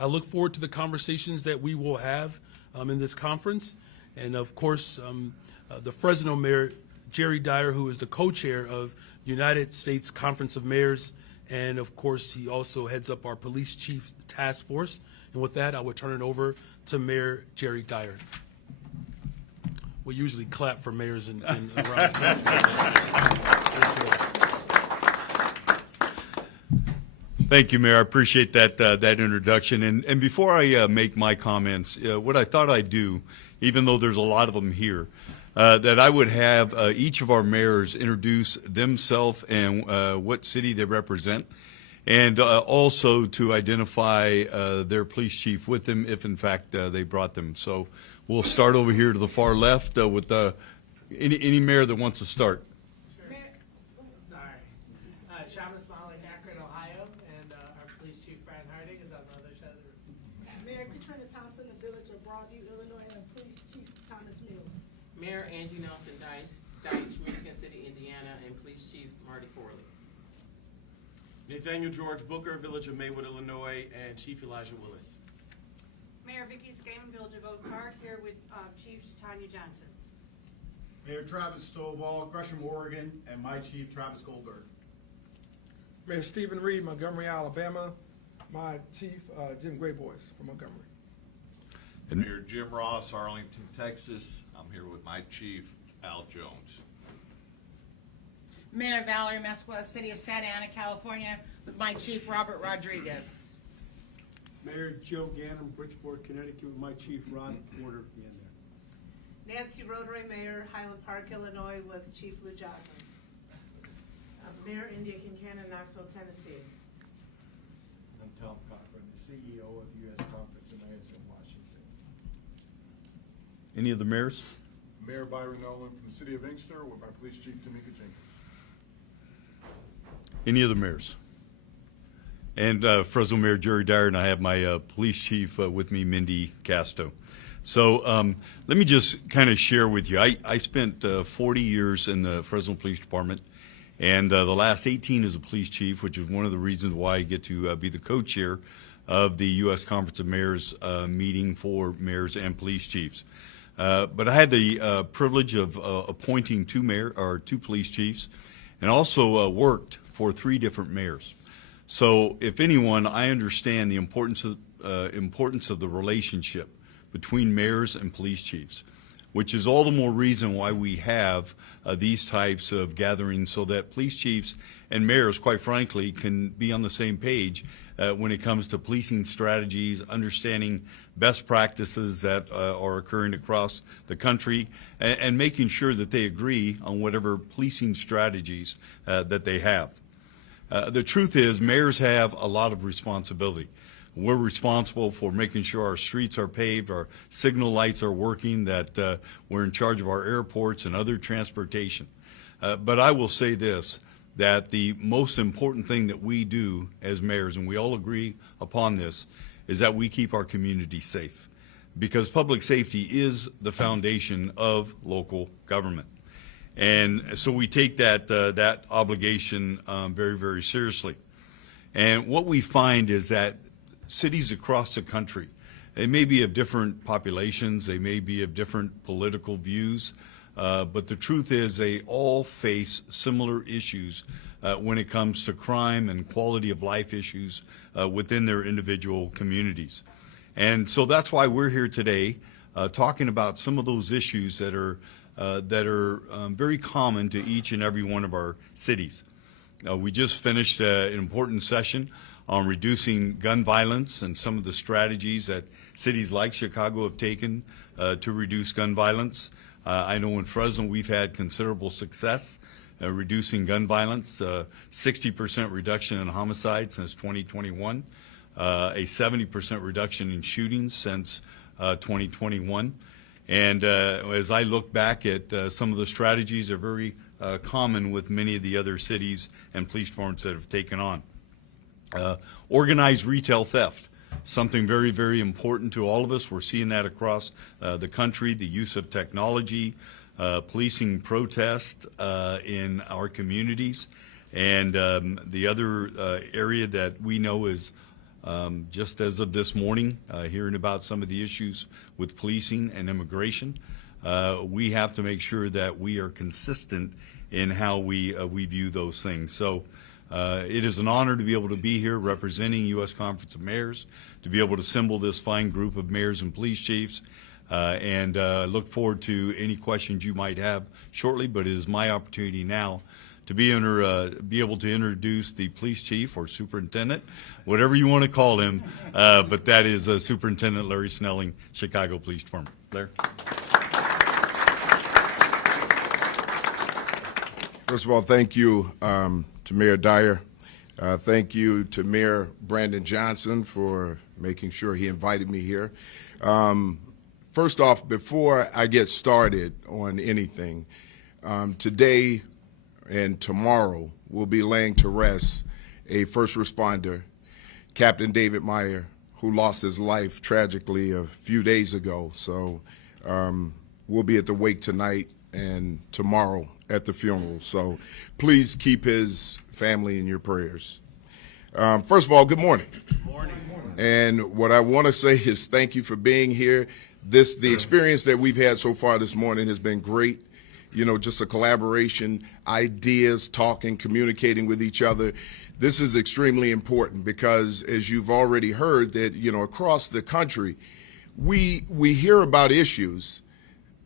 I look forward to the conversations that we will have in this conference. And of course, the Fresno Mayor, Jerry Dyer, who is the co-chair of United States Conference of Mayors. And of course, he also heads up our Police Chief Task Force. And with that, I would turn it over to Mayor Jerry Dyer. We usually clap for mayors and around. Thank you, Mayor. I appreciate that introduction. And before I make my comments, what I thought I'd do, even though there's a lot of them here, that I would have each of our mayors introduce themselves and what city they represent, and also to identify their police chief with them if, in fact, they brought them. So we'll start over here to the far left with any mayor that wants to start. Mayor Angie Nelson Deitch, Michigan City, Indiana, and Police Chief Marty Corley. Nathaniel George Booker, Village of Maywood, Illinois, and Chief Elijah Willis. Mayor Vicky Skaman, Village of Oak Park, here with Chief Tanya Johnson. Mayor Travis Stovall, Gresham, Oregon, and my chief, Travis Goldberg. Mayor Stephen Reed, Montgomery, Alabama. My chief, Jim Grayboys from Montgomery. And Mayor Jim Ross, Arlington, Texas. I'm here with my chief, Al Jones. Mayor Valerie Mesqua, City of Santa Ana, California, with my chief, Robert Rodriguez. Mayor Joe Gannon, Bridgeport, Connecticut, with my chief, Ron Porter at the end there. Nancy Rotary, Mayor Highland Park, Illinois, with Chief Lou Johnson. Mayor India Kincannon, Knoxville, Tennessee. I'm Tom Cochran, the CEO of the U.S. Conference of Mayors in Washington. Any of the mayors? Mayor Byron Nolan from the City of Inkster with my Police Chief, Tamika Jenkins. Any of the mayors? And Fresno Mayor Jerry Dyer, and I have my police chief with me, Mindy Casto. So let me just kind of share with you. I spent 40 years in the Fresno Police Department, and the last 18 as a police chief, which is one of the reasons why I get to be the co-chair of the U.S. Conference of Mayors meeting for mayors and police chiefs. But I had the privilege of appointing two police chiefs, and also worked for 3 different mayors. So, if anyone, I understand the importance of the relationship between mayors and police chiefs, which is all the more reason why we have these types of gatherings, so that police chiefs and mayors, quite frankly, can be on the same page when it comes to policing strategies, understanding best practices that are occurring across the country, and making sure that they agree on whatever policing strategies that they have. The truth is, mayors have a lot of responsibility. We're responsible for making sure our streets are paved, our signal lights are working, that we're in charge of our airports and other transportation. But I will say this, that the most important thing that we do as mayors, and we all agree upon this, is that we keep our community safe. Because public safety is the foundation of local government. And so we take that obligation very, very seriously. And what we find is that cities across the country, they may be of different populations, they may be of different political views, but the truth is they all face similar issues when it comes to crime and quality of life issues within their individual communities. And so that's why we're here today talking about some of those issues that are very common to each and every one of our cities. We just finished an important session on reducing gun violence and some of the strategies that cities like Chicago have taken to reduce gun violence. I know in Fresno we've had considerable success reducing gun violence, 60% reduction in homicides since 2021, a 70% reduction in shootings since 2021. And as I look back at some of the strategies are very common with many of the other cities and police departments that have taken on. Organized retail theft, something very, very important to all of us. We're seeing that across the country, the use of technology, policing protest in our communities. And the other area that we know is just as of this morning, hearing about some of the issues with policing and immigration. We have to make sure that we are consistent in how we view those things. So it is an honor to be able to be here representing U.S. Conference of Mayors, to be able to assemble this fine group of mayors and police chiefs, and look forward to any questions you might have shortly. But it is my opportunity now to be able to introduce the police chief or superintendent, whatever you want to call him, but that is Superintendent Larry Snelling, Chicago Police Department. Larry. First of all, thank you to Mayor Dyer. Thank you to Mayor Brandon Johnson for making sure he invited me here. First off, before I get started on anything, today and tomorrow we'll be laying to rest a first responder, Captain David Meyer, who lost his life tragically a few days ago. So we'll be at the wake tonight and tomorrow at the funeral. So please keep his family in your prayers. First of all, good morning. Good morning. And what I want to say is thank you for being here. The experience that we've had so far this morning has been great. You know, just a collaboration, ideas, talking, communicating with each other. This is extremely important because, as you've already heard, that, you know, across the country, we hear about issues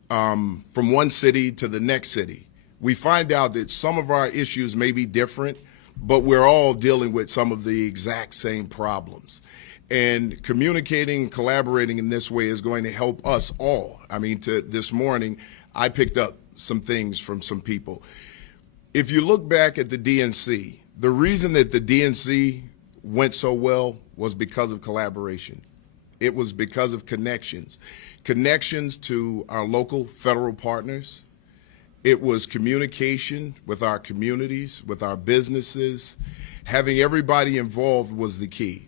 from one city to the next city. We find out that some of our issues may be different, but we're all dealing with some of the exact same problems. And communicating, collaborating in this way is going to help us all. I mean, this morning, I picked up some things from some people. If you look back at the DNC, the reason that the DNC went so well was because of collaboration. It was because of connections to our local federal partners. It was communication with our communities, with our businesses. Having everybody involved was the key.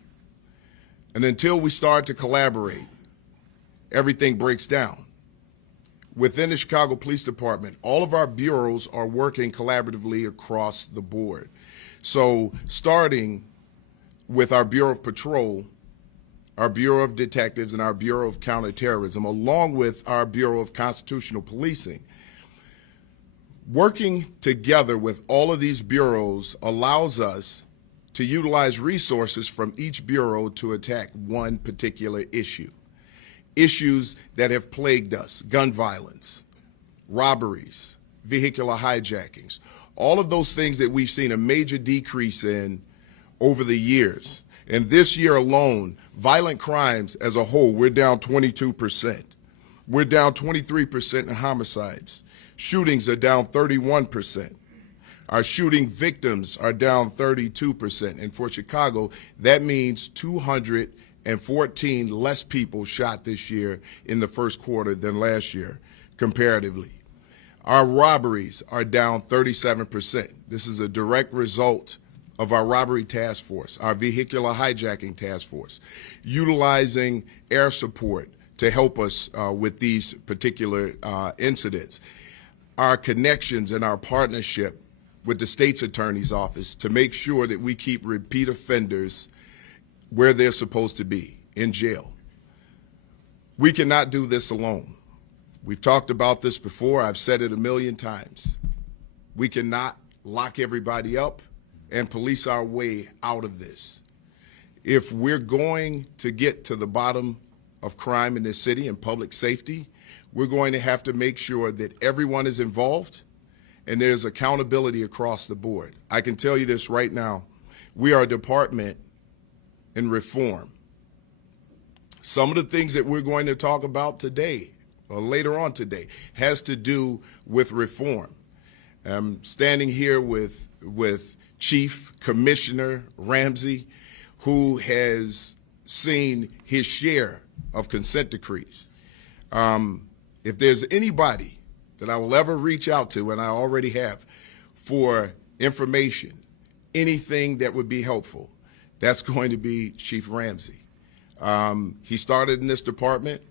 And until we start to collaborate, everything breaks down. Within the Chicago Police Department, all of our bureaus are working collaboratively across the board. So starting with our Bureau of Patrol, our Bureau of Detectives, and our Bureau of Counterterrorism, along with our Bureau of Constitutional Policing, working together with all of these bureaus allows us to utilize resources from each bureau to attack one particular issue. Issues that have plagued us: gun violence, robberies, vehicular hijackings, all of those things that we've seen a major decrease in over the years. And this year alone, violent crimes as a whole, we're down 22%. We're down 23% in homicides. Shootings are down 31%. Our shooting victims are down 32%. And for Chicago, that means 214 less people shot this year in the first quarter than last year, comparatively. Our robberies are down 37%. This is a direct result of our robbery task force, our vehicular hijacking task force, utilizing air support to help us with these particular incidents. Our connections and our partnership with the state's attorney's office to make sure that we keep repeat offenders where they're supposed to be, in jail. We cannot do this alone. We've talked about this before. I've said it a million times. We cannot lock everybody up and police our way out of this. If we're going to get to the bottom of crime in this city and public safety, we're going to have to make sure that everyone is involved and there's accountability across the board. I can tell you this right now. We are a department in reform. Some of the things that we're going to talk about today, or later on today, has to do with reform. I'm standing here with Chief Commissioner Ramsey, who has seen his share of consent decrees. If there's anybody that I will ever reach out to, and I already have, for information, anything that would be helpful, that's going to be Chief Ramsey. He started in this department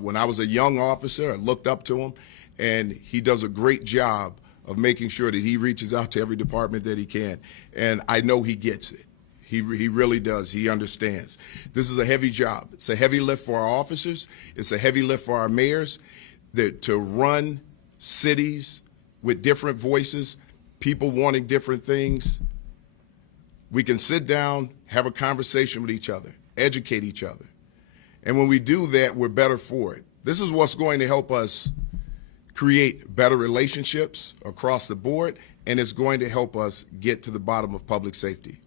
when I was a young officer. I looked up to him, and he does a great job of making sure that he reaches out to every department that he can, and I know he gets it. He really does. He understands. This is a heavy job. It's a heavy lift for our officers. It's a heavy lift for our mayors to run cities with different voices, people wanting different things. We can sit down, have a conversation with each other, educate each other. And when we do that, we're better for it. This is what's going to help us create better relationships across the board, and it's going to help us get to the bottom of public safety.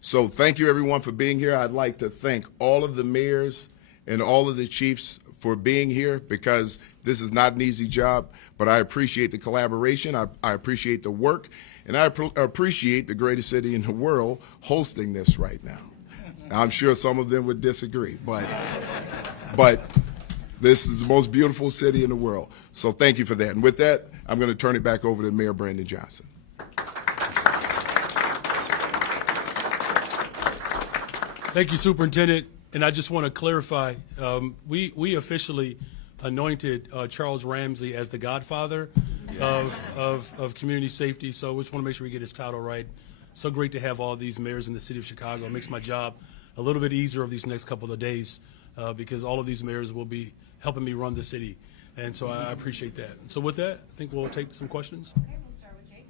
So thank you, everyone, for being here. I'd like to thank all of the mayors and all of the chiefs for being here, because this is not an easy job, but I appreciate the collaboration. I appreciate the work, and I appreciate the greatest city in the world hosting this right now. I'm sure some of them would disagree, but this is the most beautiful city in the world. So thank you for that. And with that, I'm going to turn it back over to Mayor Brandon Johnson. Thank you, Superintendent. And I just want to clarify, we officially anointed Charles Ramsey as the godfather of community safety. So we just want to make sure we get his title right. So great to have all these mayors in the city of Chicago. It makes my job a little bit easier over these next couple of days because all of these mayors will be helping me run the city. And so I appreciate that. So with that, I think we'll take some questions. Okay, we'll start with Jake.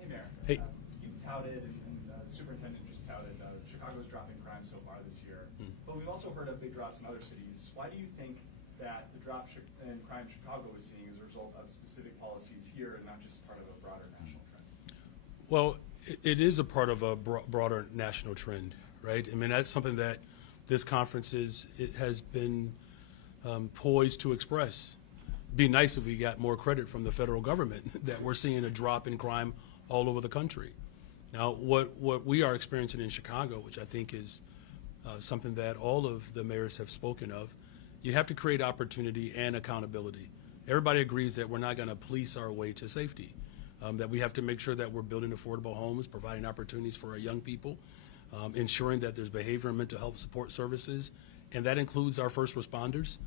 Hey, Mayor. Hey. You've touted, and the superintendent just touted, Chicago's dropping crime so far this year. But we've also heard of big drops in other cities. Why do you think that the drop in crime Chicago is seeing is a result of specific policies here and not just part of a broader national trend? Well, it is a part of a broader national trend, right? I mean, that's something that this conference has been poised to express. It'd be nice if we got more credit from the federal government that we're seeing a drop in crime all over the country. Now, what we are experiencing in Chicago, which I think is something that all of the mayors have spoken of, you have to create opportunity and accountability. Everybody agrees that we're not going to police our way to safety, that we have to make sure that we're building affordable homes, providing opportunities for our young people, ensuring that there's behavior and mental health support services, and that includes our first responders.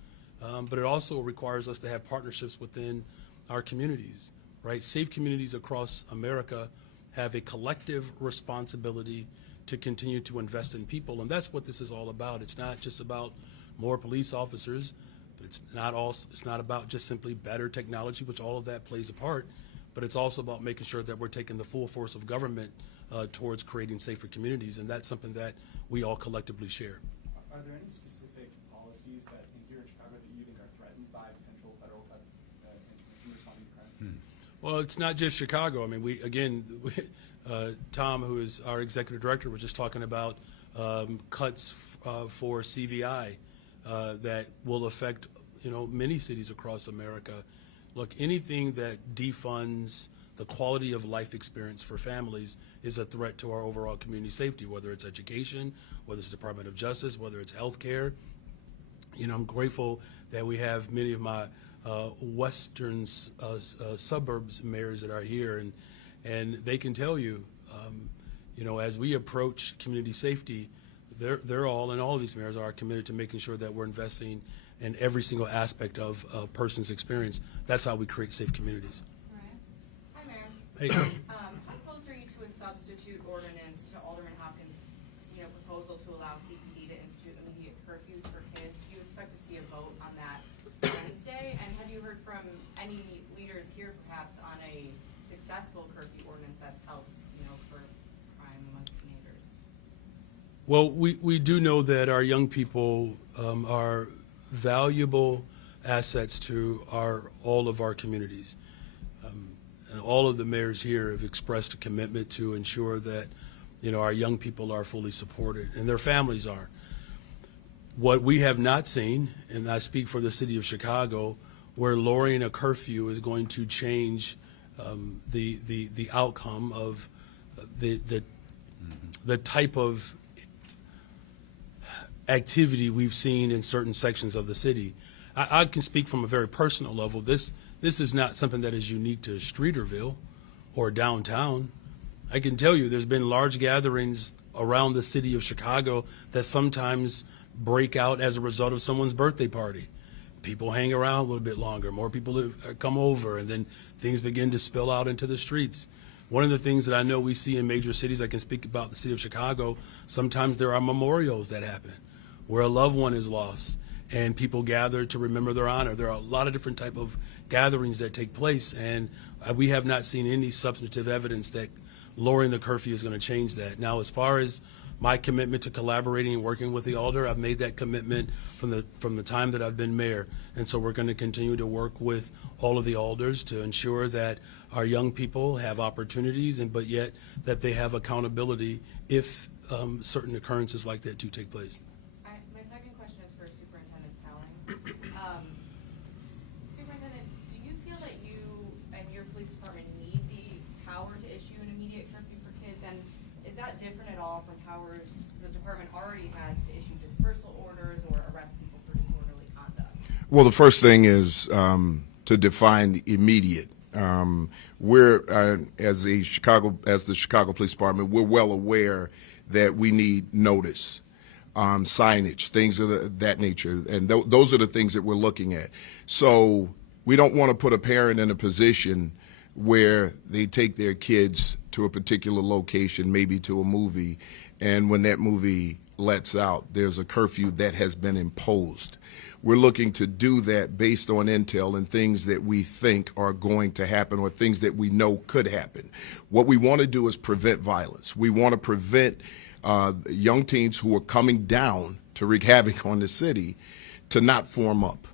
But it also requires us to have partnerships within our communities, right? Safe communities across America have a collective responsibility to continue to invest in people, and that's what this is all about. It's not just about more police officers, but it's not about just simply better technology, which all of that plays a part, but it's also about making sure that we're taking the full force of government towards creating safer communities, and that's something that we all collectively share. Are there any specific policies that in here in Chicago that you think are threatened by potential federal cuts in responding to crime? Well, it's not just Chicago. I mean, Tom, who is our executive director, was just talking about cuts for CVI that will affect, many cities across America. Look, anything that defunds the quality of life experience for families is a threat to our overall community safety, whether it's education, whether it's Department of Justice, whether it's healthcare. I'm grateful that we have many of my western suburbs mayors that are here, and they can tell you, as we approach community safety, they're all, and all of these mayors are committed to making sure that we're investing in every single aspect of a person's experience. That's how we create safe communities. Hi, Mayor. Hey. How close are you to a substitute ordinance to Alderman Hopkins' proposal to allow CPD to institute immediate curfews for kids? Do you expect to see a vote on that Wednesday? And have you heard from any leaders here, perhaps, on a successful curfew ordinance that's helped, for crime among teenagers? Well, we do know that our young people are valuable assets to all of our communities. And all of the mayors here have expressed a commitment to ensure that, our young people are fully supported, and their families are. What we have not seen, and I speak for the city of Chicago, where lowering a curfew is going to change the outcome of the type of activity we've seen in certain sections of the city. I can speak from a very personal level. This is not something that is unique to Streeterville or downtown. I can tell you there's been large gatherings around the city of Chicago that sometimes break out as a result of someone's birthday party. People hang around a little bit longer, more people come over, and then things begin to spill out into the streets. One of the things that I know we see in major cities, I can speak about the city of Chicago, sometimes there are memorials that happen where a loved one is lost and people gather to remember their honor. There are a lot of different type of gatherings that take place, and we have not seen any substantive evidence that lowering the curfew is going to change that. Now, as far as my commitment to collaborating and working with the alder, I've made that commitment from the time that I've been mayor, and so we're going to continue to work with all of the alders to ensure that our young people have opportunities, but yet that they have accountability if certain occurrences like that do take place. My second question is for Superintendent Snelling. Superintendent, do you feel that you and your police department need the power to issue an immediate curfew for kids? And is that different at all from powers the department already has to issue dispersal orders or arrest people for disorderly conduct? Well, the first thing is to define immediate. We're as the Chicago Police Department, we're well aware that we need notice, signage, things of that nature, and those are the things that we're looking at. So we don't want to put a parent in a position where they take their kids to a particular location, maybe to a movie, and when that movie lets out, there's a curfew that has been imposed. We're looking to do that based on intel and things that we think are going to happen or things that we know could happen. What we want to do is prevent violence. We want to prevent young teens who are coming down to wreak havoc on the city to not form up.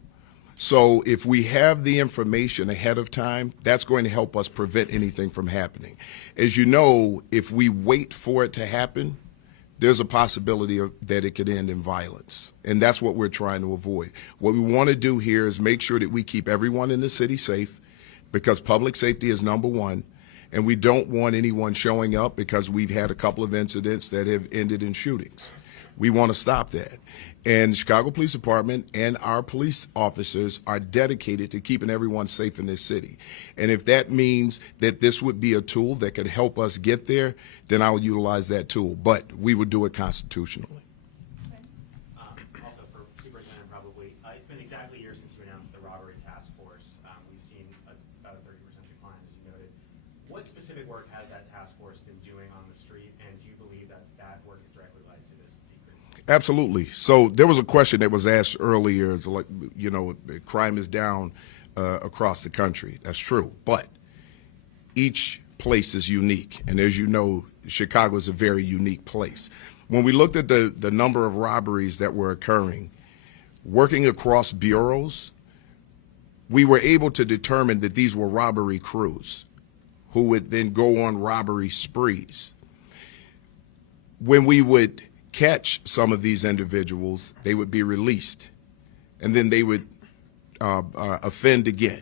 So if we have the information ahead of time, that's going to help us prevent anything from happening. As you know, if we wait for it to happen, there's a possibility that it could end in violence. And that's what we're trying to avoid. What we want to do here is make sure that we keep everyone in the city safe, because public safety is number one. And we don't want anyone showing up because we've had a couple of incidents that have ended in shootings. We want to stop that. And the Chicago Police Department and our police officers are dedicated to keeping everyone safe in this city. And if that means that this would be a tool that could help us get there, then I will utilize that tool. But we would do it constitutionally. Also for Superintendent, probably, it's been exactly a year since you announced the robbery task force. We've seen about a 30% decline, as you noted. What specific work has that task force been doing on the street, and do you believe that that work has directly led to this decrease? Absolutely. So there was a question that was asked earlier, like, you know, crime is down across the country. That's true. But each place is unique. And as you know, Chicago is a very unique place. When we looked at the number of robberies that were occurring, working across bureaus, we were able to determine that these were robbery crews who would then go on robbery sprees. When we would catch some of these individuals, they would be released, and then they would offend again.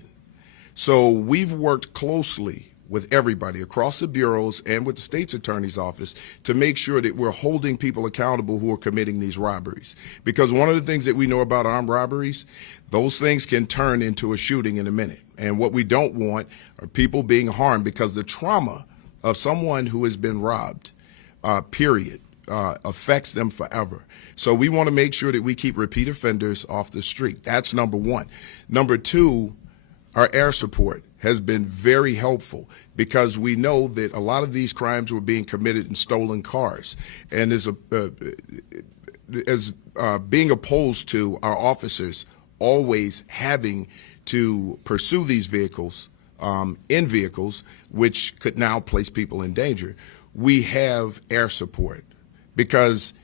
So we've worked closely with everybody across the bureaus and with the state's attorney's office to make sure that we're holding people accountable who are committing these robberies. Because one of the things that we know about armed robberies, those things can turn into a shooting in a minute. And what we don't want are people being harmed, because the trauma of someone who has been robbed, period, affects them forever. So we want to make sure that we keep repeat offenders off the street. That's number one. Number two, our air support has been very helpful, because we know that a lot of these crimes were being committed in stolen cars. And as being opposed to our officers always having to pursue these vehicles, in vehicles, which could now place people in danger, we have air support. Because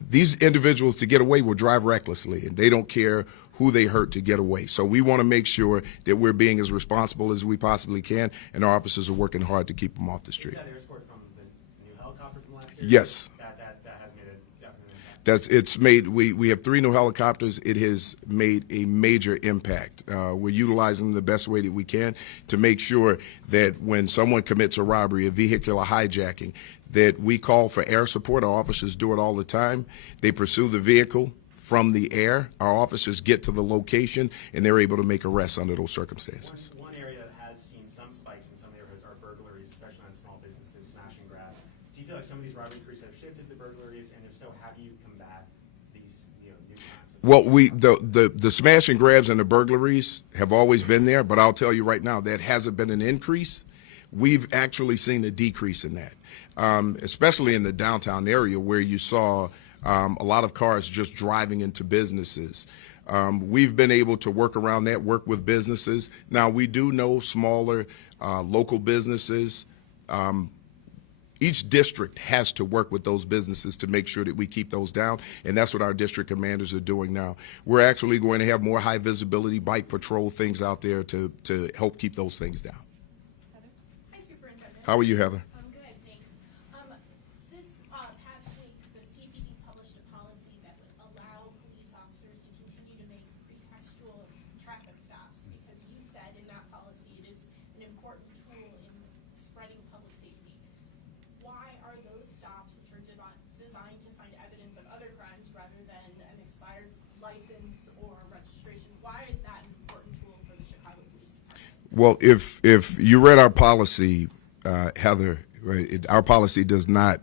these individuals, to get away, will drive recklessly, and they don't care who they hurt to get away. So we want to make sure that we're being as responsible as we possibly can, and our officers are working hard to keep them off the street. Is that air support from the new helicopter from last year? Yes. That has made a definite impact. We have 3 new helicopters. It has made a major impact. We're utilizing them the best way that we can to make sure that when someone commits a robbery, a vehicular hijacking, that we call for air support. Our officers do it all the time. They pursue the vehicle from the air. Our officers get to the location, and they're able to make arrests under those circumstances. One area that has seen some spikes in some neighborhoods are burglaries, especially on small businesses, smash and grabs. Do you feel like some of these robbery crews have shifted to burglaries, and if so, how do you combat these new crimes? Well, the smash and grabs and the burglaries have always been there, but I'll tell you right now, that hasn't been an increase. we've actually seen a decrease in that, especially in the downtown area where you saw a lot of cars just driving into businesses. We've been able to work around that, work with businesses. Now, we do know smaller local businesses. Each district has to work with those businesses to make sure that we keep those down, and that's what our district commanders are doing now. We're actually going to have more high visibility bike patrol things out there to help keep those things down. Heather? Hi, Superintendent. How are you, Heather? I'm good, thanks. This past week, the CPD published a policy that would allow police officers to continue to make pretextual traffic stops because you said in that policy it is an important tool in spreading public safety. Why are those stops, which are designed to find evidence of other crimes rather than an expired license or registration, why is that an important tool for the Chicago Police Department? Well, if you read our policy, Heather, right, our policy does not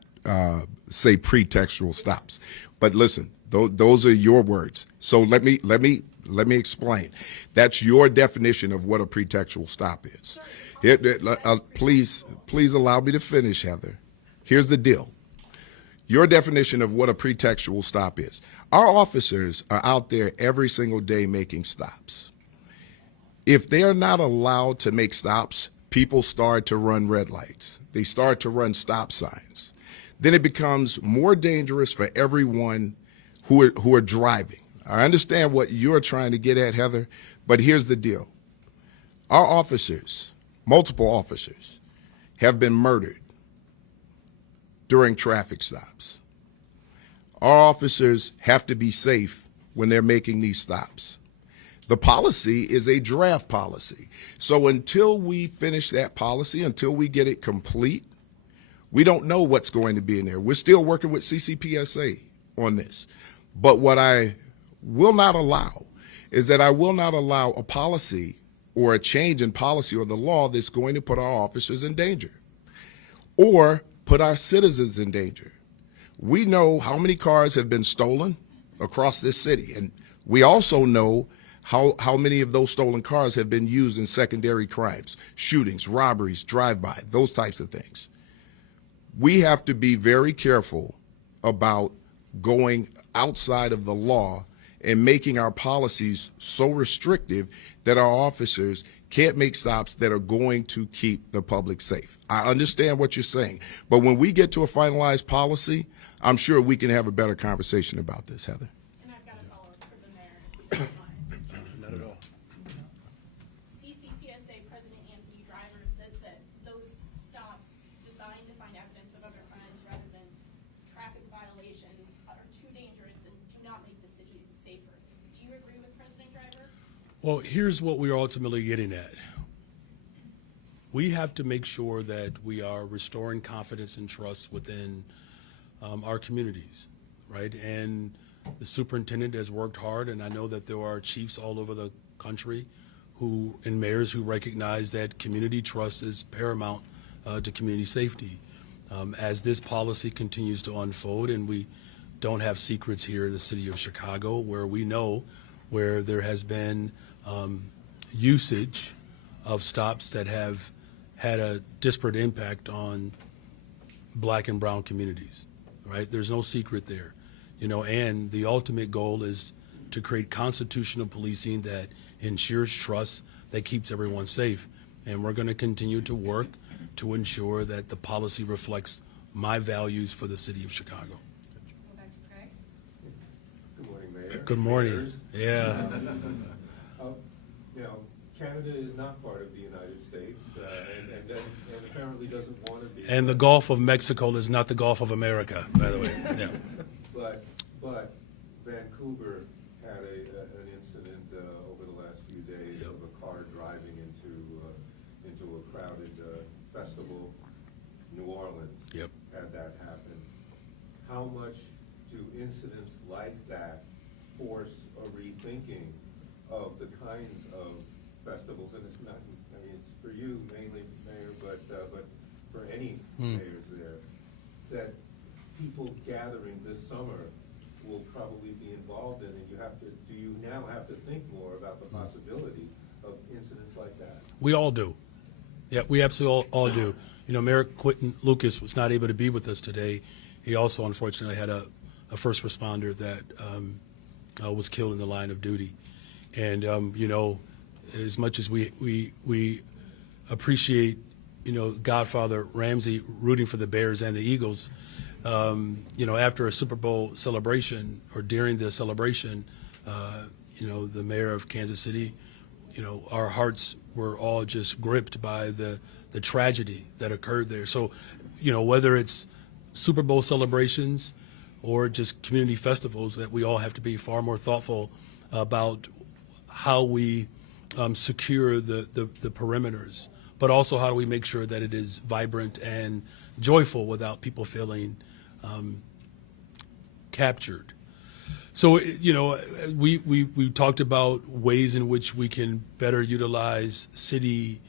say pretextual stops. But listen, those are your words. So let me explain. That's your definition of what a pretextual stop is. Please allow me to finish, Heather. Here's the deal. Your definition of what a pretextual stop is. Our officers are out there every single day making stops. If they're not allowed to make stops, people start to run red lights. They start to run stop signs. Then it becomes more dangerous for everyone who are driving. I understand what you're trying to get at, Heather, but here's the deal. Our officers, multiple officers, have been murdered during traffic stops. Our officers have to be safe when they're making these stops. The policy is a draft policy. So until we finish that policy, until we get it complete, we don't know what's going to be in there. We're still working with CCPSA on this. But what I will not allow is that I will not allow a policy or a change in policy or the law that's going to put our officers in danger or put our citizens in danger. We know how many cars have been stolen across this city, and we also know how many of those stolen cars have been used in secondary crimes, shootings, robberies, drive-by, those types of things. We have to be very careful about going outside of the law and making our policies so restrictive that our officers can't make stops that are going to keep the public safe. I understand what you're saying, but when we get to a finalized policy, I'm sure we can have a better conversation about this, Heather. And I've got a follow-up for the mayor, if you don't mind. Not at all. CCPSA President Anthony Driver says that those stops designed to find evidence of other crimes rather than traffic violations are too dangerous and do not make the city safer. Do you agree with President Driver? Well, here's what we're ultimately getting at. We have to make sure that we are restoring confidence and trust within our communities, right? And the superintendent has worked hard, and I know that there are chiefs all over the country and mayors who recognize that community trust is paramount to community safety. As this policy continues to unfold, and we don't have secrets here in the city of Chicago, where we know where there has been usage of stops that have had a disparate impact on black and brown communities, right? There's no secret there, and the ultimate goal is to create constitutional policing that ensures trust, that keeps everyone safe. And we're going to continue to work to ensure that the policy reflects my values for the city of Chicago. Go back to Craig. Good morning, Mayor. Good morning. Mayors. Yeah. Canada is not part of the United States, and apparently doesn't want to be. And the Gulf of Mexico is not the Gulf of America, by the way. Yeah. But Vancouver had an incident over the last few days of a car driving into a crowded festival. New Orleans had that happen. How much do incidents like that force a rethinking of the kinds of festivals? And it's not, it's for you mainly, Mayor, but for any mayors there, that people gathering this summer will probably be involved in, and do you now have to think more about the possibility of incidents like that? We all do. Yeah, we absolutely all do. You know, Mayor Quentin Lucas was not able to be with us today. He also, unfortunately, had a first responder that was killed in the line of duty. And, you know, as much as we appreciate, you know, Godfather Ramsey rooting for the Bears and the Eagles, you know, after a Super Bowl celebration or during the celebration, you know, the mayor of Kansas City, you know, our hearts were all just gripped by the tragedy that occurred there. So, you know, whether it's Super Bowl celebrations or just community festivals, that we all have to be far more thoughtful about how we secure the perimeters, but also how do we make sure that it is vibrant and joyful without people feeling captured. So, you know, we talked about ways in which we can better utilize city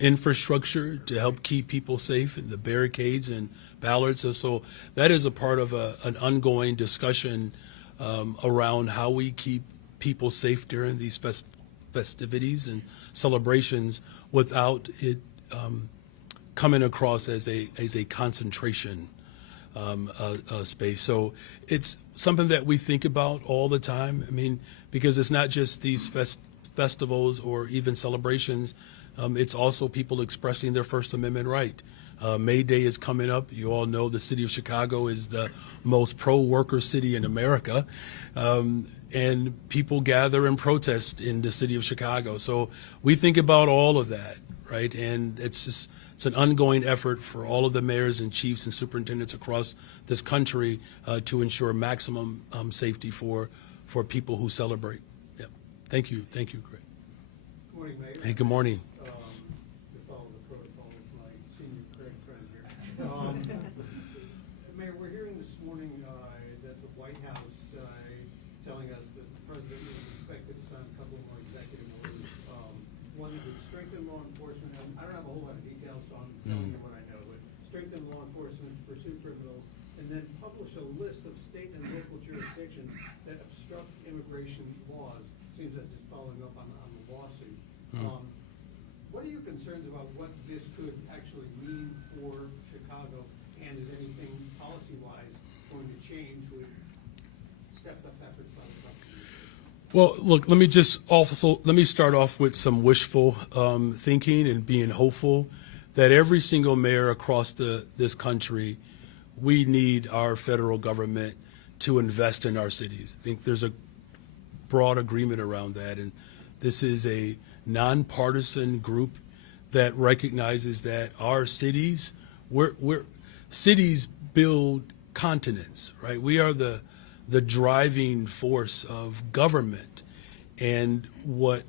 infrastructure to help keep people safe, and the barricades and ballards. So that is a part of an ongoing discussion around how we keep people safe during these festivities and celebrations without it coming across as a concentration space. So it's something that we think about all the time. I mean, because it's not just these festivals or even celebrations. It's also people expressing their First Amendment right. May Day is coming up. You all know the city of Chicago is the most pro-worker city in America. And people gather and protest in the city of Chicago. So we think about all of that, right? And it's an ongoing effort for all of the mayors and chiefs and superintendents across this country to ensure maximum safety for people who celebrate. Yeah. Thank you, Greg. Good morning, Mayor. Hey, good morning. To follow the protocol with my senior Craig friend here. Mayor, we're hearing this morning that the White House telling us that the president is expected to sign a couple more executive orders. One that would strengthen law enforcement. And I don't have a whole lot of details, so I'm telling you what I know. But strengthen law enforcement, pursue criminals, and then publish a list of state and local jurisdictions that obstruct immigration laws. Seems like just following up on the lawsuit. What are your concerns about what this could actually mean for Chicago, and is anything policy-wise going to change with stepped up efforts by the government? Well, look, let me start off with some wishful thinking and being hopeful that every single mayor across this country, we need our federal government to invest in our cities. I think there's a broad agreement around that, and this is a nonpartisan group that recognizes that our cities, cities build continents, right? We are the driving force of government. And what,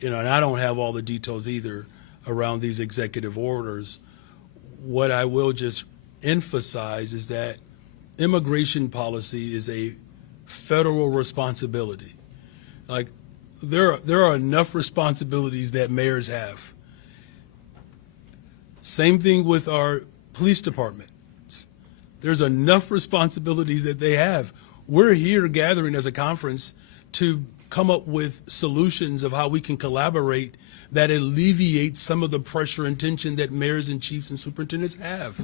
you know, and I don't have all the details either around these executive orders. What I will just emphasize is that immigration policy is a federal responsibility. Like, there are enough responsibilities that mayors have. Same thing with our police departments. There's enough responsibilities that they have. We're here gathering as a conference to come up with solutions of how we can collaborate that alleviate some of the pressure and tension that mayors and chiefs and superintendents have.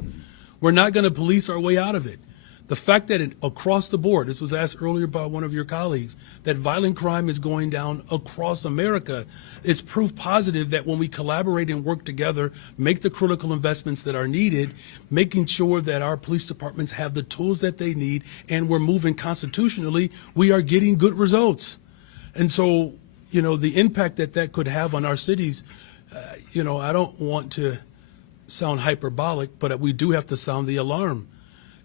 We're not going to police our way out of it. The fact that across the board, this was asked earlier by one of your colleagues, that violent crime is going down across America, it's proof positive that when we collaborate and work together, make the critical investments that are needed, making sure that our police departments have the tools that they need, and we're moving constitutionally, we are getting good results. And so, you know, the impact that could have on our cities, you know, I don't want to sound hyperbolic, but we do have to sound the alarm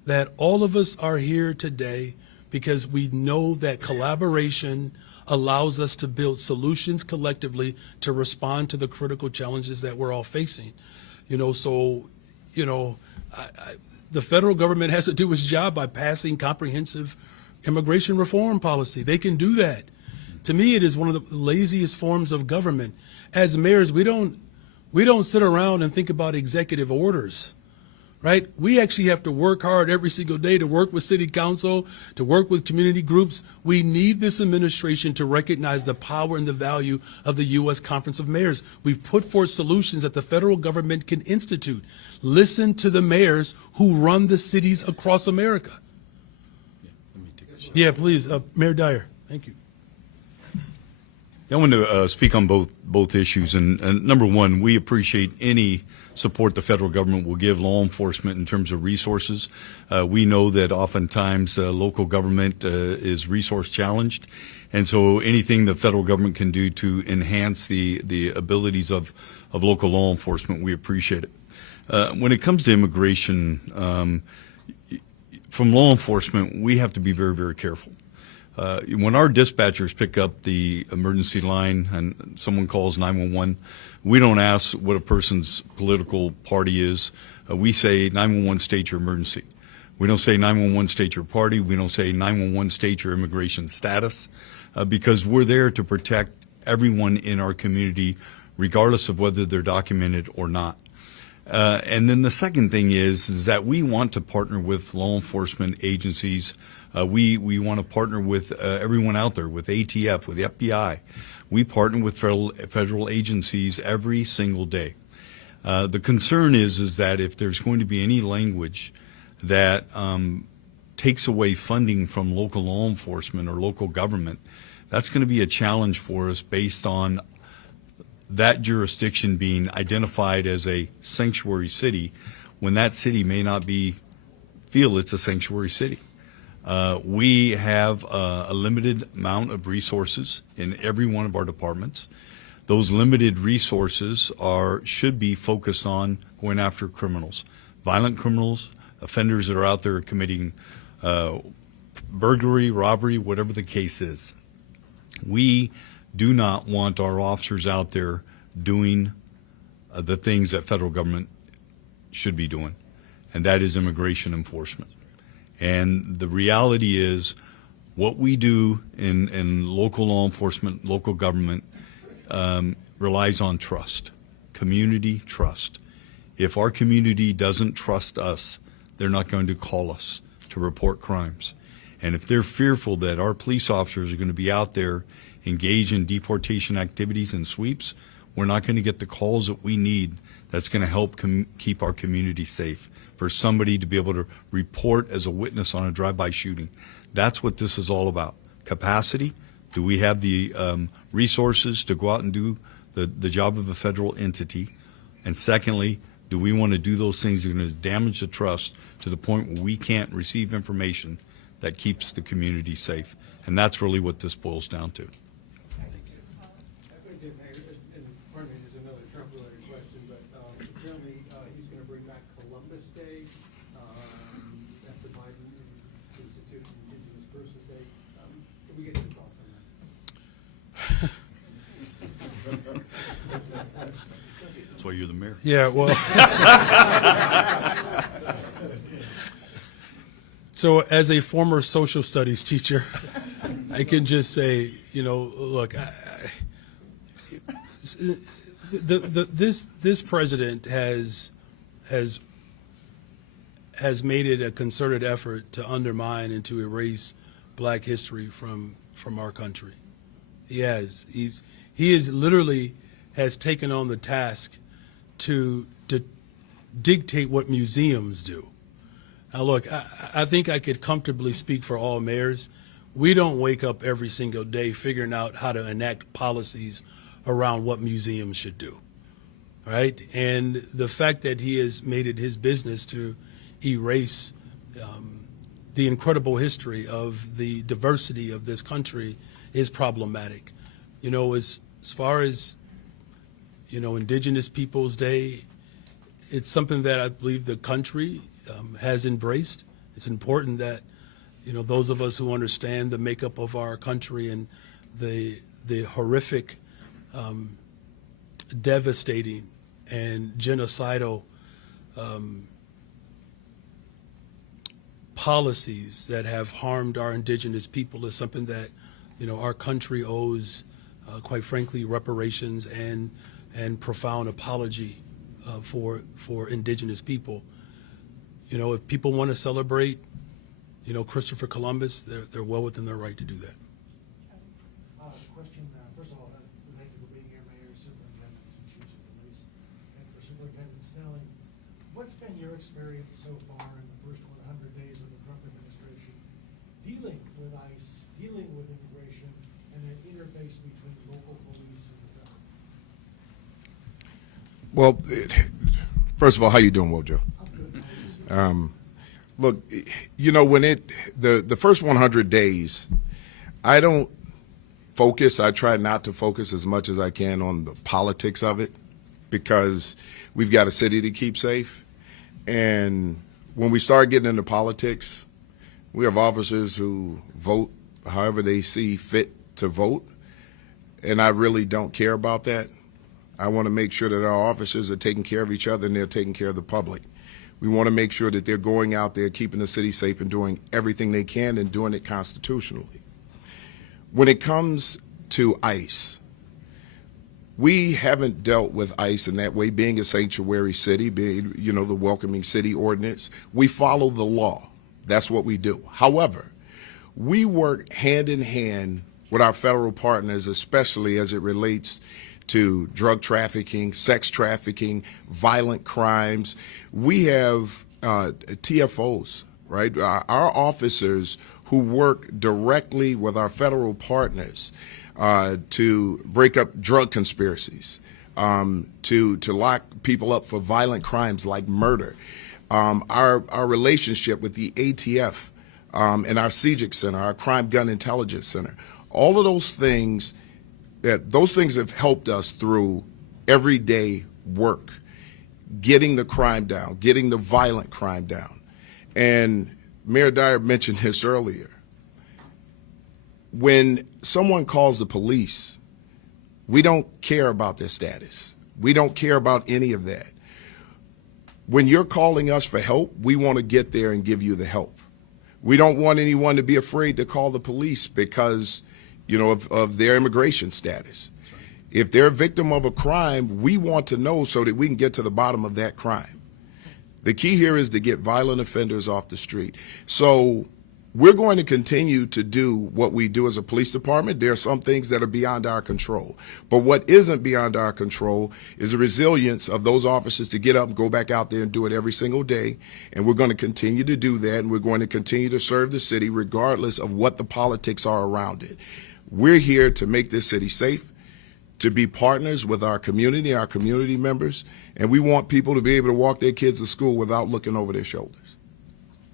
that all of us are here today because we know that collaboration allows us to build solutions collectively to respond to the critical challenges that we're all facing. You know, so, you know, the federal government has to do its job by passing comprehensive immigration reform policy. They can do that. To me, it is one of the laziest forms of government. As mayors, we don't sit around and think about executive orders. right? We actually have to work hard every single day to work with city council, to work with community groups. We need this administration to recognize the power and the value of the U.S. Conference of Mayors. We've put forth solutions that the federal government can institute. Listen to the mayors who run the cities across America. Yeah, please, Mayor Dyer. Thank you. I want to speak on both issues. And number one, we appreciate any support the federal government will give law enforcement in terms of resources. We know that oftentimes local government is resource challenged. And so anything the federal government can do to enhance the abilities of local law enforcement, we appreciate it. When it comes to immigration, from law enforcement, we have to be very, very careful. When our dispatchers pick up the emergency line and someone calls 911, we don't ask what a person's political party is. We say 911 state your emergency. We don't say 911 state your party. We don't say 911 state your immigration status, because we're there to protect everyone in our community, regardless of whether they're documented or not. And then the second thing is that we want to partner with law enforcement agencies. We want to partner with everyone out there, with ATF, with the FBI. We partner with federal agencies every single day. The concern is that if there's going to be any language that takes away funding from local law enforcement or local government, that's going to be a challenge for us based on that jurisdiction being identified as a sanctuary city when that city may not feel it's a sanctuary city. We have a limited amount of resources in every one of our departments. Those limited resources should be focused on going after criminals, violent criminals, offenders that are out there committing burglary, robbery, whatever the case is. We do not want our officers out there doing the things that federal government should be doing, and that is immigration enforcement. And the reality is what we do in local law enforcement, local government, relies on trust, community trust. If our community doesn't trust us, they're not going to call us to report crimes. And if they're fearful that our police officers are going to be out there engaged in deportation activities and sweeps, we're not going to get the calls that we need that's going to help keep our community safe. For somebody to be able to report as a witness on a drive-by shooting. That's what this is all about. Capacity. Do we have the resources to go out and do the job of a federal entity? And secondly, do we want to do those things that are going to damage the trust to the point where we can't receive information that keeps the community safe? And that's really what this boils down to. Pardon me, there's another Trump-related question, but apparently he's going to bring back Columbus Day after Biden instituted Indigenous Persons Day. Can we get your thoughts on that? That's why you're the mayor. Yeah, well. So as a former social studies teacher, I can just say, look, this president has made it a concerted effort to undermine and to erase Black history from our country. He is literally has taken on the task to dictate what museums do. Now look, I think I could comfortably speak for all mayors. We don't wake up every single day figuring out how to enact policies around what museums should do, right? And the fact that he has made it his business to erase the incredible history of the diversity of this country is problematic. As far as, Indigenous Peoples Day, it's something that I believe the country has embraced. It's important that, those of us who understand the makeup of our country and the horrific, devastating and genocidal policies that have harmed our indigenous people is something that, our country owes, quite frankly, reparations and profound apology for indigenous people. You know, if people want to celebrate, you know, Christopher Columbus, they're well within their right to do that. Question, first of all, thank you for being here, Mayor, Superintendents, and Chiefs of Police. And for Superintendent Snelling, what's been your experience so far in the first 100 days of the Trump administration dealing with ICE, dealing with immigration, and that interface between local police and the federal? Well, first of all, how you doing, Wojo? Look, you know, when the first 100 days, I don't focus. I try not to focus as much as I can on the politics of it, because we've got a city to keep safe. And when we start getting into politics, we have officers who vote however they see fit to vote, and I really don't care about that. I want to make sure that our officers are taking care of each other and they're taking care of the public. We want to make sure that they're going out there, keeping the city safe, and doing everything they can and doing it constitutionally. When it comes to ICE, we haven't dealt with ICE in that way, being a sanctuary city, being, you know, the welcoming city ordinance. We follow the law. That's what we do. However, we work hand in hand with our federal partners, especially as it relates to drug trafficking, sex trafficking, violent crimes. We have TFOs, right? Our officers who work directly with our federal partners to break up drug conspiracies, to lock people up for violent crimes like murder. Our relationship with the ATF and our CGIC Center, our Crime Gun Intelligence Center, all of those things have helped us through everyday work, getting the crime down, getting the violent crime down. And Mayor Dyer mentioned this earlier. When someone calls the police, we don't care about their status. We don't care about any of that. When you're calling us for help, we want to get there and give you the help. We don't want anyone to be afraid to call the police because, you know, of their immigration status. If they're a victim of a crime, we want to know so that we can get to the bottom of that crime. The key here is to get violent offenders off the street. So we're going to continue to do what we do as a police department. There are some things that are beyond our control. But what isn't beyond our control is the resilience of those officers to get up and go back out there and do it every single day. And we're going to continue to do that, and we're going to continue to serve the city regardless of what the politics are around it. We're here to make this city safe, to be partners with our community members, and we want people to be able to walk their kids to school without looking over their shoulders.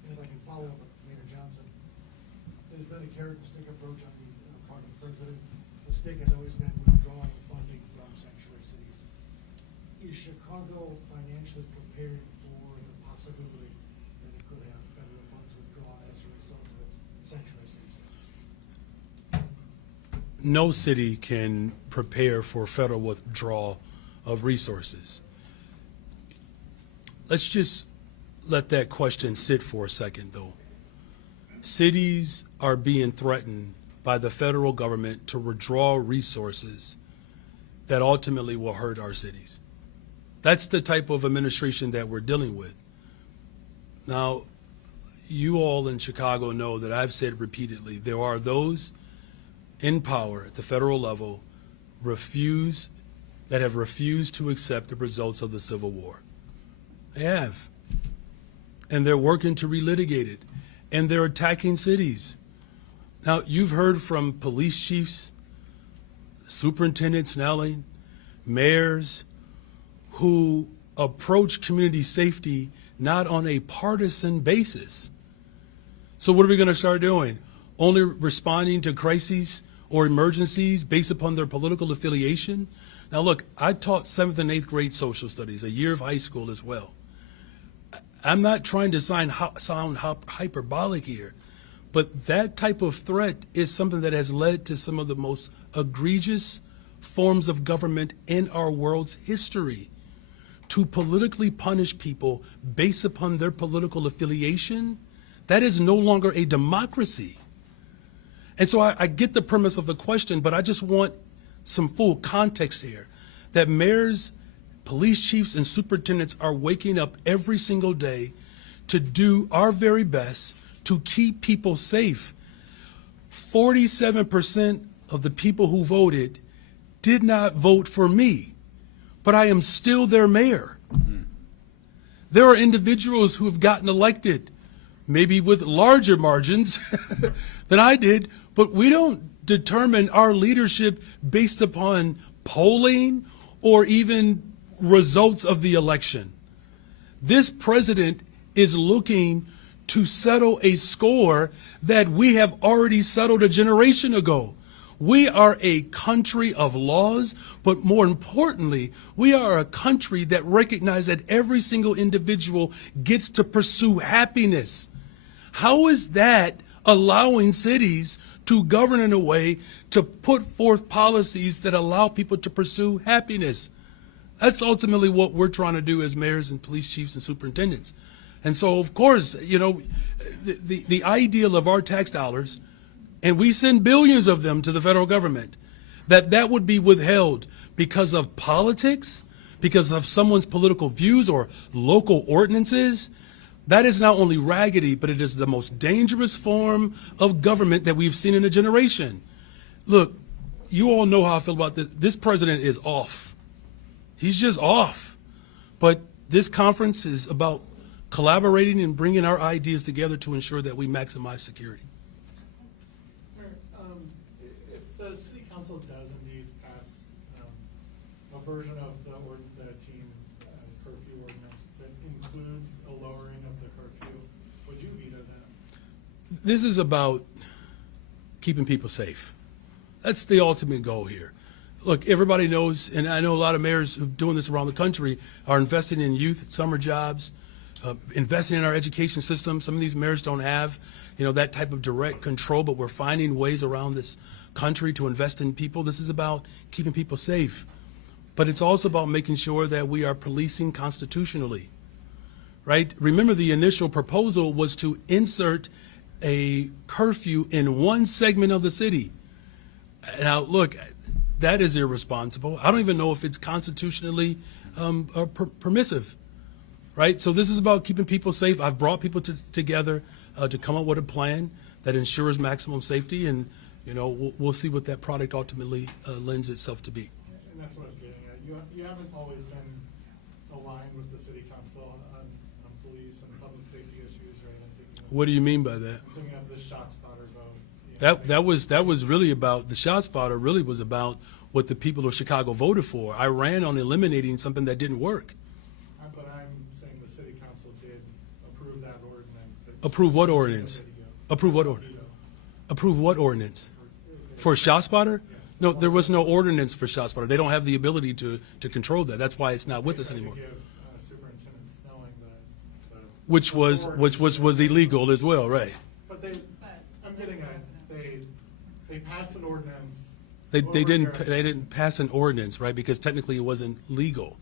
And if I can follow up with Mayor Johnson, there's been a carrot and stick approach on the part of the president. The stick has always been withdrawing funding from sanctuary cities. Is Chicago financially prepared for the possibility that it could have federal funds withdrawn as a result of its sanctuary city status? No city can prepare for federal withdrawal of resources. Let's just let that question sit for a second, though. Cities are being threatened by the federal government to withdraw resources that ultimately will hurt our cities. That's the type of administration that we're dealing with. Now, you all in Chicago know that I've said repeatedly, there are those in power at the federal level that have refused to accept the results of the Civil War. They have. And they're working to relitigate it. And they're attacking cities. Now, you've heard from police chiefs, Superintendent Snelling, mayors, who approach community safety not on a partisan basis. So what are we going to start doing? Only responding to crises or emergencies based upon their political affiliation? Now look, I taught 7th and 8th grade social studies, a year of high school as well. I'm not trying to sound hyperbolic here, but that type of threat is something that has led to some of the most egregious forms of government in our world's history. To politically punish people based upon their political affiliation, that is no longer a democracy. And so I get the premise of the question, but I just want some full context here, that mayors, police chiefs, and superintendents are waking up every single day to do our very best to keep people safe. 47% of the people who voted did not vote for me, but I am still their mayor. There are individuals who have gotten elected, maybe with larger margins than I did, but we don't determine our leadership based upon polling or even results of the election. This president is looking to settle a score that we have already settled a generation ago. We are a country of laws, but more importantly, we are a country that recognizes that every single individual gets to pursue happiness. How is that allowing cities to govern in a way to put forth policies that allow people to pursue happiness? That's ultimately what we're trying to do as mayors and police chiefs and superintendents. And so, of course, you know, the ideal of our tax dollars, and we send billions of them to the federal government, that would be withheld because of politics, because of someone's political views or local ordinances. That is not only raggedy, but it is the most dangerous form of government that we've seen in a generation. Look, you all know how I feel about this. This president is off. He's just off. But this conference is about collaborating and bringing our ideas together to ensure that we maximize security. Mayor, if the city council does indeed pass a version of the teen curfew ordinance that includes a lowering of the curfew, would you veto that? This is about keeping people safe. That's the ultimate goal here. Look, everybody knows, and I know a lot of mayors who are doing this around the country are investing in youth summer jobs, investing in our education system. Some of these mayors don't have, you know, that type of direct control, but we're finding ways around this country to invest in people. This is about keeping people safe. But it's also about making sure that we are policing constitutionally, right? Remember, the initial proposal was to insert a curfew in one segment of the city. Now, look, that is irresponsible. I don't even know if it's constitutionally permissive. Right? So this is about keeping people safe. I've brought people together to come up with a plan that ensures maximum safety, and you know we'll see what that product ultimately lends itself to be. And that's what I'm getting at. You haven't always been aligned with the city council on police and public safety issues, right? What do you mean by that? I'm thinking of the ShotSpotter vote. That was really about the ShotSpotter. Really was about what the people of Chicago voted for. I ran on eliminating something that didn't work. But I'm saying the city council did approve that ordinance. Approve what ordinance? Approve what ordinance? Approve what ordinance? For ShotSpotter? No, there was no ordinance for ShotSpotter. They don't have the ability to control that. That's why it's not with us anymore. Superintendent Snelling Which was illegal as well, right? But I'm getting at, they passed an ordinance. They didn't pass an ordinance, right? Because technically it wasn't legal.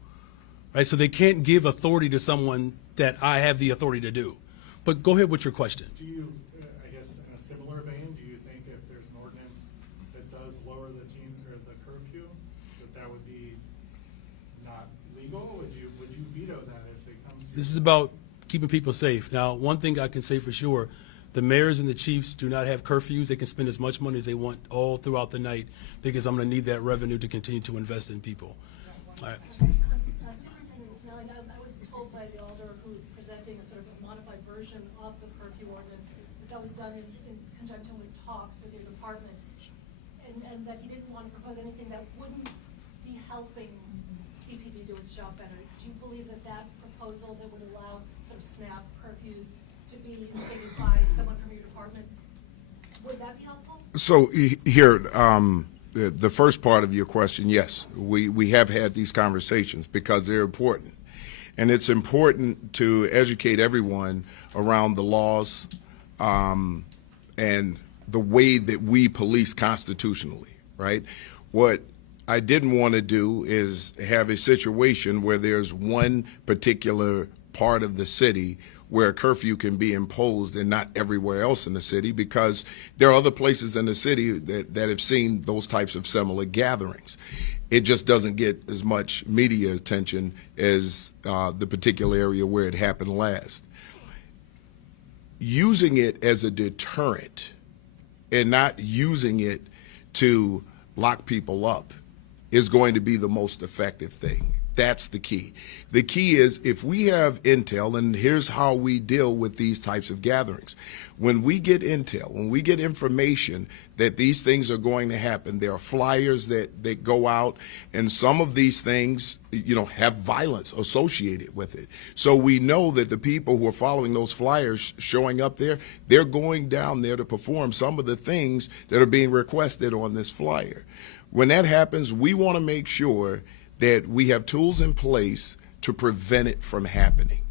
Right, so they can't give authority to someone that I have the authority to do. But go ahead with your question. Do you, I guess, in a similar vein, do you think if there's an ordinance that does lower the curfew, that would be not legal? Would you veto that if it comes to? This is about keeping people safe. Now, one thing I can say for sure, the mayors and the chiefs do not have curfews. They can spend as much money as they want all throughout the night because I'm going to need that revenue to continue to invest in people. All right. I was told by the alder who was presenting a sort of a modified version of the curfew ordinance that was done in conjunction with talks with your department, and that he didn't want to propose anything that wouldn't be helping CPD do its job better. Do you believe that proposal that would allow sort of snap curfews to be initiated by someone from your department, would that be helpful? So here, the first part of your question, yes, we have had these conversations because they're important. And it's important to educate everyone around the laws and the way that we police constitutionally, right? What I didn't want to do is have a situation where there's one particular part of the city where a curfew can be imposed and not everywhere else in the city, because there are other places in the city that have seen those types of similar gatherings. It just doesn't get as much media attention as the particular area where it happened last. using it as a deterrent and not using it to lock people up is going to be the most effective thing. That's the key. The key is if we have intel, and here's how we deal with these types of gatherings. When we get intel, when we get information that these things are going to happen, there are flyers that go out, and some of these things, have violence associated with it. So we know that the people who are following those flyers showing up there, they're going down there to perform some of the things that are being requested on this flyer. When that happens, we want to make sure that we have tools in place to prevent it from happening.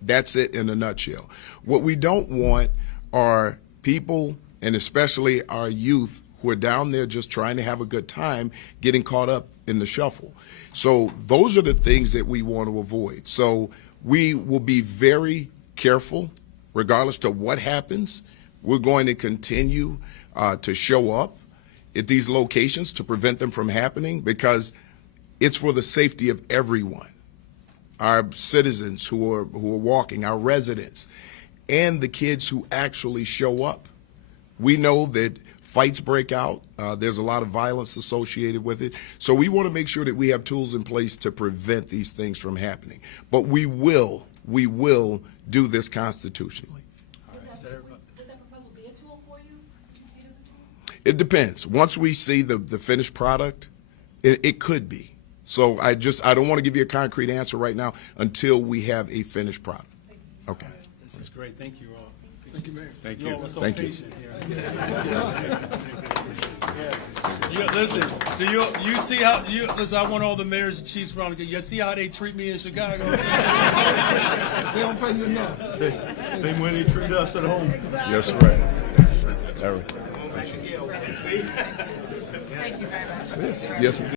That's it in a nutshell. What we don't want are people, and especially our youth, who are down there just trying to have a good time, getting caught up in the shuffle. So those are the things that we want to avoid. So we will be very careful, regardless to what happens. We're going to continue to show up at these locations to prevent them from happening, because it's for the safety of everyone, our citizens who are walking, our residents, and the kids who actually show up. We know that fights break out. There's a lot of violence associated with it. So we want to make sure that we have tools in place to prevent these things from happening. But we will do this constitutionally. Would that proposal be a tool for you? Do you see it as a tool? It depends. Once we see the finished product, it could be. So I don't want to give you a concrete answer right now until we have a finished product. Okay. This is great. Thank you all. Thank you, Mayor. Thank You all you. are so Thank you. patient here. Listen, you see how listen, I want all the mayors and chiefs around to get, you see how they treat me in Chicago? They don't pay you enough. Same way they treat us at home. Yes, right. All right. Thank you very much. Yes, yes.